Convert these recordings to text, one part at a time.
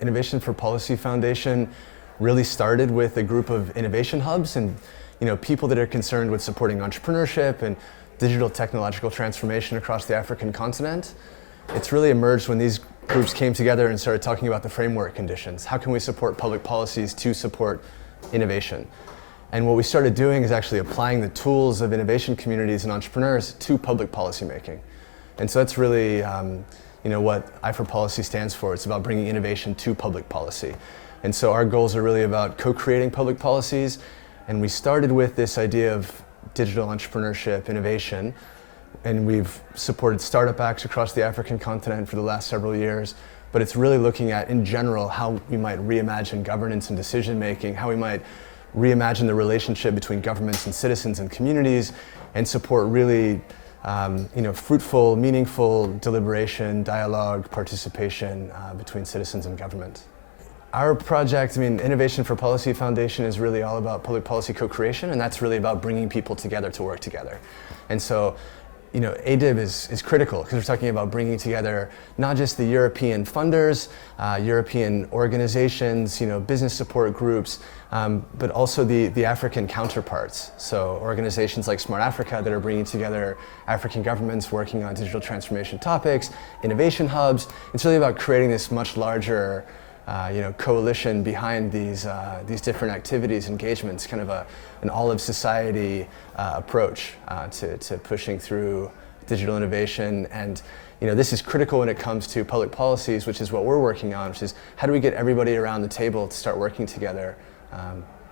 I4Policy Foundation really started with a group of innovation hubs and people that are concerned with supporting entrepreneurship and digital technological transformation across the African continent. It's really emerged when these groups came together and started talking about the framework conditions. How can we support public policies to support innovation? And what we started doing is actually applying the tools of innovation communities and entrepreneurs to public policy making. And so that's really what I4Policy stands for. It's about bringing innovation to public policy. And so our goals are really about co-creating public policies. And we started with this idea of digital entrepreneurship, innovation. And we've supported startup acts across the African continent for the last several years. But it's really looking at, in general, how we might reimagine governance and decision making, how we might reimagine the relationship between governments and citizens and communities, and support really fruitful, meaningful deliberation, dialogue, participation between citizens and government. Our project, I4Policy Foundation is really all about public policy co-creation, and that's really about bringing people together to work together. And so, AEDIB is critical because we're talking about bringing together not just the European funders, European organizations, business support groups, but also the African counterparts. So organizations like Smart Africa that are bringing together African governments working on digital transformation topics, innovation hubs. It's really about creating this much larger coalition behind these different activities, engagements, kind of an all of society approach to pushing through digital innovation. And this is critical when it comes to public policies, which is what we're working on, which is how do we get everybody around the table to start working together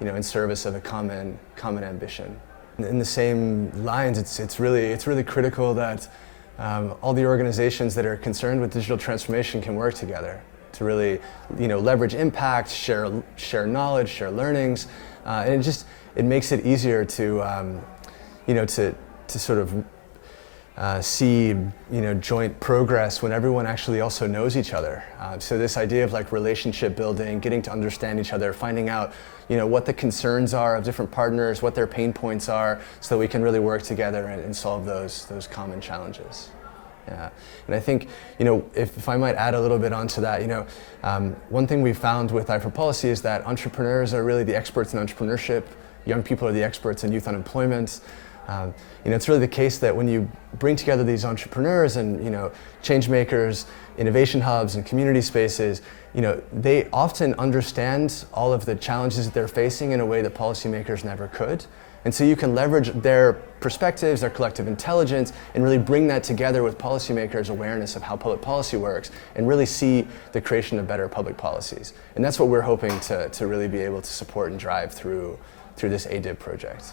in service of a common ambition. In the same lines, it's really critical that all the organizations that are concerned with digital transformation can work together to really, leverage impact, share knowledge, share learnings, and it makes it easier to, to sort of see, joint progress when everyone actually also knows each other. So this idea of relationship building, getting to understand each other, finding out, what the concerns are of different partners, what their pain points are, so that we can really work together and solve those common challenges. Yeah, and I think, if I might add a little bit onto that, one thing we found with I4Policy is that entrepreneurs are really the experts in entrepreneurship. Young people are the experts in youth unemployment. It's really the case that when you bring together these entrepreneurs and, change makers, innovation hubs and community spaces, they often understand all of the challenges that they're facing in a way that policymakers never could. And so you can leverage their perspectives, their collective intelligence, and really bring that together with policymakers' awareness of how public policy works, and really see the creation of better public policies. And that's what we're hoping to really be able to support and drive through this AEDIB project.